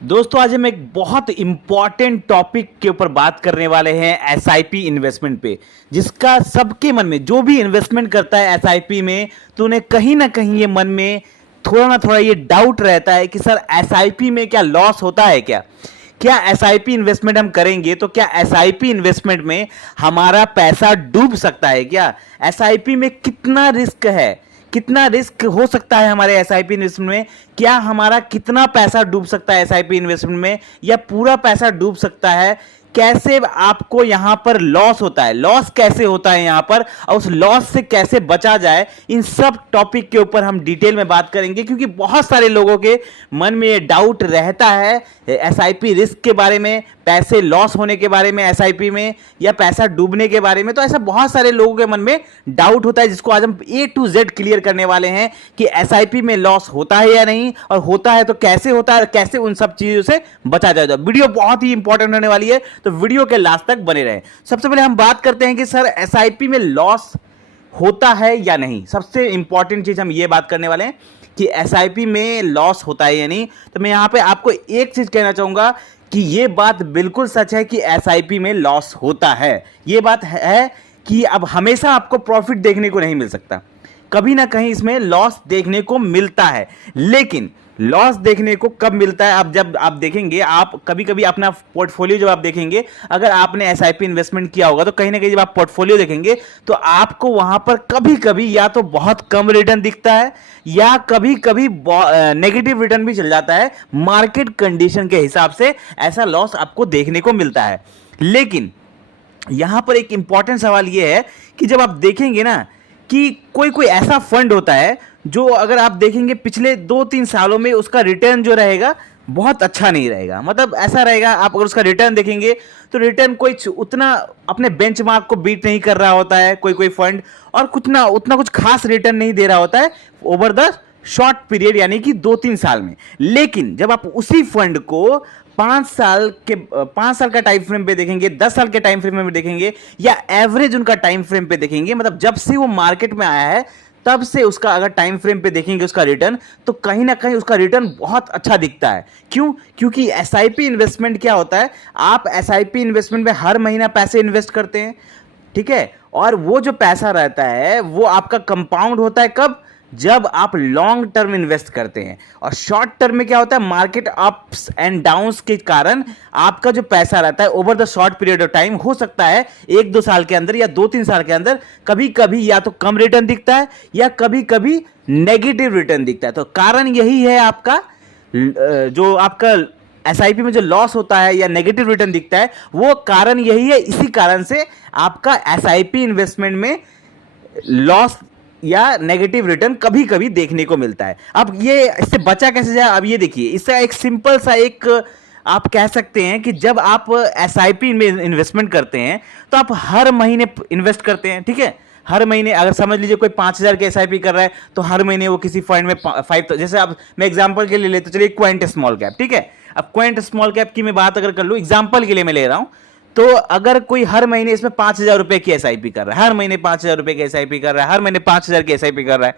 दोस्तों आज हम एक बहुत इंपॉर्टेंट टॉपिक के ऊपर बात करने वाले हैं एसआईपी इन्वेस्टमेंट पे, जिसका सबके मन में जो भी इन्वेस्टमेंट करता है एसआईपी में तो उन्हें कहीं ना कहीं ये मन में थोड़ा ना थोड़ा ये डाउट रहता है कि सर एसआईपी में क्या लॉस होता है क्या एसआईपी इन्वेस्टमेंट हम करेंगे तो क्या एसआईपी इन्वेस्टमेंट में हमारा पैसा डूब सकता है क्या? एसआईपी में कितना रिस्क है, कितना रिस्क हो सकता है हमारे एसआईपी इन्वेस्टमेंट में? क्या हमारा कितना पैसा डूब सकता है एसआईपी इन्वेस्टमेंट में या पूरा पैसा डूब सकता है? कैसे आपको यहां पर लॉस होता है, लॉस कैसे होता है यहां पर, और उस लॉस से कैसे बचा जाए, इन सब टॉपिक के ऊपर हम डिटेल में बात करेंगे। क्योंकि बहुत सारे लोगों के मन में ये डाउट रहता है एसआईपी रिस्क के बारे में, पैसे लॉस होने के बारे में एसआईपी में, या पैसा डूबने के बारे में। तो ऐसा बहुत सारे लोगों के मन में डाउट होता है, जिसको आज हम ए टू जेड क्लियर करने वाले हैं कि एसआईपी में लॉस होता है या नहीं, और होता है तो कैसे होता है, कैसे उन सब चीजों से बचा जाए। वीडियो बहुत ही इंपॉर्टेंट होने वाली है, तो वीडियो के लास्ट तक बने रहें। सबसे पहले हम बात करते हैं कि सर एसआईपी में लॉस होता है या नहीं। सबसे इंपॉर्टेंट चीज हम ये बात करने वाले हैं कि एसआईपी में लॉस होता है या नहीं। तो मैं यहां पे आपको एक चीज कहना चाहूंगा कि ये बात बिल्कुल सच है कि एसआईपी में लॉस होता है। ये बात है कि अब हमेशा आपको प्रॉफिट देखने को नहीं मिल सकता, कभी ना कहीं इसमें लॉस देखने को मिलता है। लेकिन लॉस देखने को कब मिलता है? अब जब आप देखेंगे, आप कभी कभी अपना पोर्टफोलियो जब आप देखेंगे, अगर आपने एसआईपी इन्वेस्टमेंट किया होगा तो कहीं ना कहीं जब आप पोर्टफोलियो देखेंगे तो आपको वहां पर कभी कभी या तो बहुत कम रिटर्न दिखता है या कभी कभी नेगेटिव रिटर्न भी चल जाता है। मार्केट कंडीशन के हिसाब से ऐसा लॉस आपको देखने को मिलता है। लेकिन यहां पर एक इंपॉर्टेंट सवाल यह है कि जब आप देखेंगे ना कि कोई कोई ऐसा फंड होता है जो अगर आप देखेंगे पिछले 2-3 सालों में उसका रिटर्न जो रहेगा बहुत अच्छा नहीं रहेगा। मतलब ऐसा रहेगा, आप अगर उसका रिटर्न देखेंगे तो रिटर्न कोई उतना अपने बेंचमार्क को बीट नहीं कर रहा होता है कोई कोई फंड, और उतना कुछ खास रिटर्न नहीं दे रहा होता है ओवर द शॉर्ट पीरियड, यानी कि 2-3 साल में। लेकिन जब आप उसी फंड को 5 साल का टाइम फ्रेम पे देखेंगे, 10 साल के टाइम फ्रेम में देखेंगे, या एवरेज उनका टाइम फ्रेम पे देखेंगे, मतलब जब से वो मार्केट में आया है तब से उसका अगर टाइम फ्रेम पे देखेंगे उसका रिटर्न, तो कहीं ना कहीं उसका रिटर्न बहुत अच्छा दिखता है। क्यों? क्योंकि एसआईपी इन्वेस्टमेंट क्या होता है, आप एसआईपी इन्वेस्टमेंट में हर महीना पैसे इन्वेस्ट करते हैं, ठीक है, और वो जो पैसा रहता है वो आपका कंपाउंड होता है कब? जब आप लॉन्ग टर्म इन्वेस्ट करते हैं। और शॉर्ट टर्म में क्या होता है, मार्केट अप्स एंड डाउन्स के कारण आपका जो पैसा रहता है over the short period of time, हो सकता है 1-2 साल के अंदर या 2-3 साल के अंदर कभी कभी या तो कम रिटर्न दिखता है या कभी कभी नेगेटिव रिटर्न दिखता है। तो कारण यही है आपका, जो आपका एसआईपी में जो लॉस होता है या नेगेटिव रिटर्न दिखता है, वो कारण यही है। इसी कारण से आपका एसआईपी इन्वेस्टमेंट में लॉस या नेगेटिव रिटर्न कभी कभी देखने को मिलता है। अब ये इससे बचा कैसे जाए? अब ये देखिए, इससे एक सिंपल सा एक आप कह सकते हैं कि जब आप एसआईपी में इन्वेस्टमेंट करते हैं तो आप हर महीने इन्वेस्ट करते हैं, ठीक है। हर महीने अगर समझ लीजिए कोई 5,000 की एसआईपी कर रहा है तो हर महीने वो किसी फंड में 5, जैसे अब मैं एग्जांपल के लिए लेते चलिए क्वांट स्मॉल कैप, ठीक है। अब क्वांट स्मॉल कैप की मैं बात अगर कर लूँ, एग्जांपल के लिए मैं ले रहा हूँ, तो अगर कोई हर महीने इसमें 5,000 रुपए की एसआईपी कर रहा है, हर महीने 5,000 रुपए की एसआईपी कर रहा है, हर महीने 5,000 की एसआईपी कर रहा है,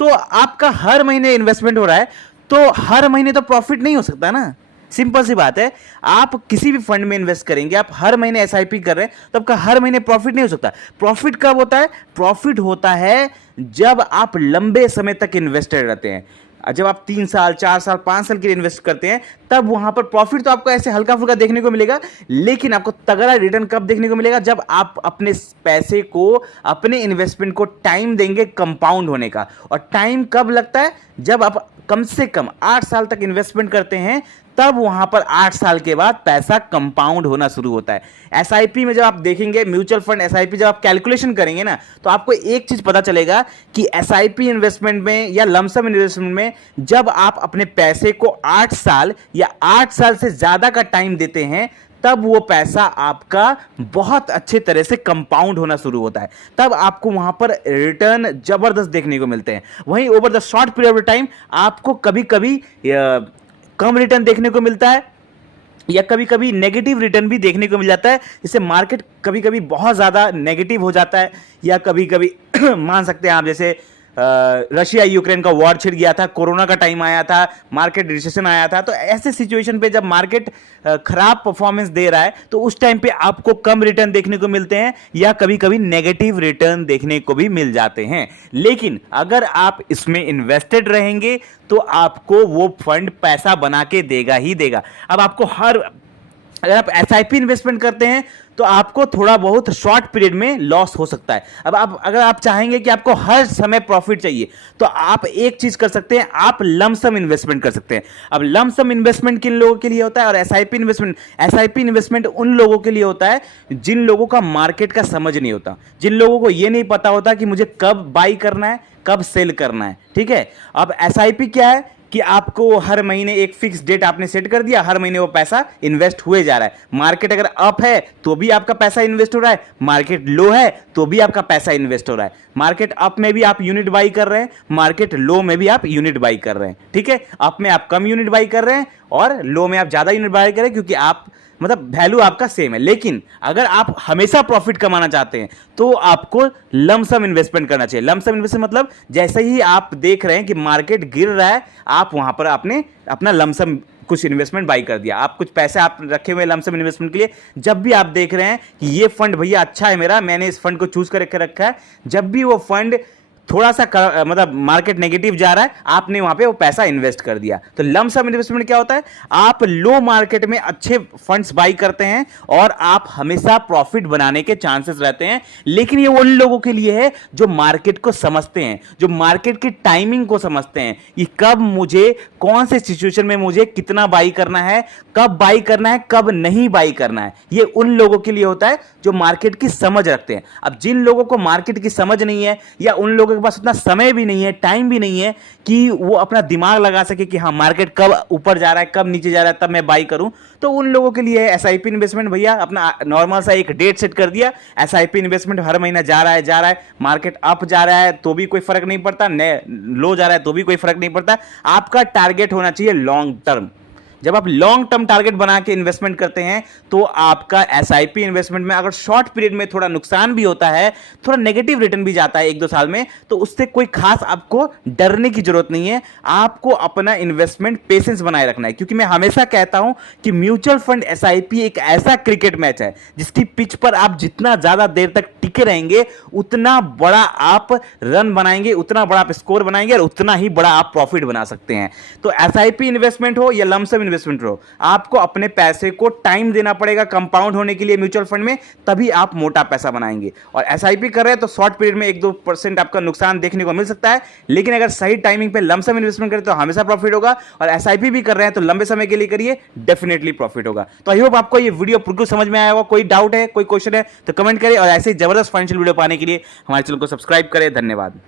तो आपका हर महीने इन्वेस्टमेंट हो रहा है, तो हर महीने तो प्रॉफिट नहीं हो सकता ना। सिंपल सी बात है, आप किसी भी फंड में इन्वेस्ट करेंगे, आप हर महीने एसआईपी कर रहे हैं, तो आपका हर महीने प्रॉफिट नहीं हो सकता। प्रॉफिट कब होता है? प्रॉफिट होता है जब आप लंबे समय तक इन्वेस्टेड रहते हैं। जब आप 3 साल, 4 साल, 5 साल के लिए इन्वेस्ट करते हैं, तब वहां पर प्रॉफिट तो आपको ऐसे हल्का फुल्का देखने को मिलेगा, लेकिन आपको तगड़ा रिटर्न कब देखने को मिलेगा? जब आप अपने पैसे को, अपने इन्वेस्टमेंट को टाइम देंगे कंपाउंड होने का। और टाइम कब लगता है? जब आप कम से कम 8 साल तक इन्वेस्टमेंट करते हैं, तब वहां पर 8 साल के बाद पैसा कंपाउंड होना शुरू होता है। एसआईपी में जब आप देखेंगे, म्यूचुअल फंड एसआईपी जब आप कैलकुलेशन करेंगे ना, तो आपको एक चीज पता चलेगा कि एसआईपी इन्वेस्टमेंट में या लमसम इन्वेस्टमेंट में जब आप अपने पैसे को 8 साल या 8 साल से ज्यादा का टाइम देते हैं, तब वो पैसा आपका बहुत अच्छे तरह से कंपाउंड होना शुरू होता है। तब आपको वहां पर रिटर्न जबरदस्त देखने को मिलते हैं। वहीं over the short period of time आपको कभी कभी कम रिटर्न देखने को मिलता है या कभी कभी नेगेटिव रिटर्न भी देखने को मिल जाता है। जिससे मार्केट कभी कभी बहुत ज़्यादा नेगेटिव हो जाता है, या कभी कभी मान सकते हैं आप, जैसे रशिया यूक्रेन का वॉर छिड़ गया था, कोरोना का टाइम आया था, मार्केट रिसेशन आया था, तो ऐसे सिचुएशन पे जब मार्केट खराब परफॉर्मेंस दे रहा है तो उस टाइम पे आपको कम रिटर्न देखने को मिलते हैं या कभी कभी नेगेटिव रिटर्न देखने को भी मिल जाते हैं। लेकिन अगर आप इसमें इन्वेस्टेड रहेंगे तो आपको वो फंड पैसा बना के देगा ही देगा। अब आपको अगर आप एसआईपी इन्वेस्टमेंट करते हैं तो आपको थोड़ा बहुत शॉर्ट पीरियड में लॉस हो सकता है। अब अगर आप चाहेंगे कि आपको हर समय प्रॉफिट चाहिए तो आप एक चीज कर सकते हैं, आप लमसम इन्वेस्टमेंट कर सकते हैं। अब लमसम इन्वेस्टमेंट किन लोगों के लिए होता है और एसआईपी इन्वेस्टमेंट उन लोगों के लिए होता है जिन लोगों का मार्केट का समझ नहीं होता, जिन लोगों को यह नहीं पता होता कि मुझे कब बाई करना है, कब सेल करना है। ठीक है, अब एसआईपी क्या है कि आपको हर महीने एक फिक्स डेट आपने सेट कर दिया, हर महीने वो पैसा इन्वेस्ट हुए जा रहा है। मार्केट अगर अप है तो भी आपका पैसा इन्वेस्ट हो रहा है, मार्केट लो है तो भी आपका पैसा इन्वेस्ट हो रहा है। मार्केट अप में भी आप यूनिट बाई कर रहे हैं, मार्केट लो में भी आप यूनिट बाई कर रहे हैं। ठीक है, अप में आप कम यूनिट बाई कर रहे हैं और लो में आप ज्यादा यूनिट बाई कर रहे हैं, क्योंकि आप मतलब वैल्यू आपका सेम है। लेकिन अगर आप हमेशा प्रॉफिट कमाना चाहते हैं तो आपको लमसम इन्वेस्टमेंट करना चाहिए। लमसम इन्वेस्टमेंट मतलब जैसे ही आप देख रहे हैं कि मार्केट गिर रहा है, आप वहां पर आपने अपना लमसम कुछ इन्वेस्टमेंट बाई कर दिया, आप कुछ पैसे आप रखे हुए लमसम इन्वेस्टमेंट के लिए। जब भी आप देख रहे हैं कि ये फंड भैया अच्छा है मेरा, मैंने इस फंड को चूज करके रखा है, जब भी वो फंड थोड़ा सा मतलब मार्केट नेगेटिव जा रहा है, आपने वहां पे वो पैसा इन्वेस्ट कर दिया। तो लमसम इन्वेस्टमेंट क्या होता है, आप लो मार्केट में अच्छे फंड्स बाई करते हैं और आप हमेशा प्रॉफिट बनाने के चांसेस रहते हैं। लेकिन ये उन लोगों के लिए है जो मार्केट को समझते हैं, जो मार्केट की टाइमिंग को समझते हैं कि कब मुझे कौन से सिचुएशन में मुझे कितना बाई करना है, कब बाई करना है, कब नहीं बाई करना है। ये उन लोगों के लिए होता है जो मार्केट की समझ रखते हैं। अब जिन लोगों को मार्केट की समझ नहीं है या उन लोगों के पास उतना समय भी नहीं है, टाइम भी नहीं है कि वो अपना दिमाग लगा सके कि हाँ मार्केट कब ऊपर जा रहा है, कब नीचे जा रहा है, तब मैं बाई करूं, तो उन लोगों के लिए एसआईपी इन्वेस्टमेंट भैया अपना नॉर्मल सा एक डेट सेट कर दिया, एसआईपी इन्वेस्टमेंट हर महीना जा रहा है, मार्केट अप जा रहा है तो भी कोई फर्क नहीं पड़ता, लो जा रहा है तो भी कोई फर्क नहीं पड़ता। आपका टारगेट होना चाहिए लॉन्ग टर्म। जब आप लॉन्ग टर्म टारगेट बना के इन्वेस्टमेंट करते हैं तो आपका एसआईपी इन्वेस्टमेंट में अगर शॉर्ट पीरियड में थोड़ा नुकसान भी होता है, थोड़ा नेगेटिव रिटर्न भी जाता है 1-2 साल में, तो उससे कोई खास आपको डरने की जरूरत नहीं है। आपको अपना इन्वेस्टमेंट पेशेंस बनाए रखना है, क्योंकि मैं हमेशा कहता हूं कि म्यूचुअल फंड एसआईपी एक ऐसा क्रिकेट मैच है जिसकी पिच पर आप जितना ज्यादा देर तक टिके रहेंगे उतना बड़ा आप रन बनाएंगे, उतना बड़ा आप स्कोर बनाएंगे और उतना ही बड़ा आप प्रॉफिट बना सकते हैं। तो एसआईपी इन्वेस्टमेंट हो या लमसम इन्वेस्टमेंट हो, आपको अपने पैसे को टाइम देना पड़ेगा कंपाउंड होने के लिए म्यूचुअल फंड में, तभी आप मोटा पैसा बनाएंगे। और एसआईपी कर रहे हैं तो शॉर्ट पीरियड में 1-2% आपका नुकसान देखने को मिल सकता है, लेकिन अगर सही टाइमिंग पे लमसम इन्वेस्टमेंट करें तो हमेशा प्रॉफिट होगा। और एसआईपी भी कर रहे हैं तो लंबे समय के लिए करिए, डेफिनेटली प्रॉफिट होगा। तो आई होप आपको ये वीडियो बिल्कुल समझ में आया होगा। कोई डाउट है, कोई क्वेश्चन है तो कमेंट करें और ऐसे ही जबरदस्त फाइनेंशियल वीडियो पाने के लिए हमारे चैनल को सब्सक्राइब करें। धन्यवाद।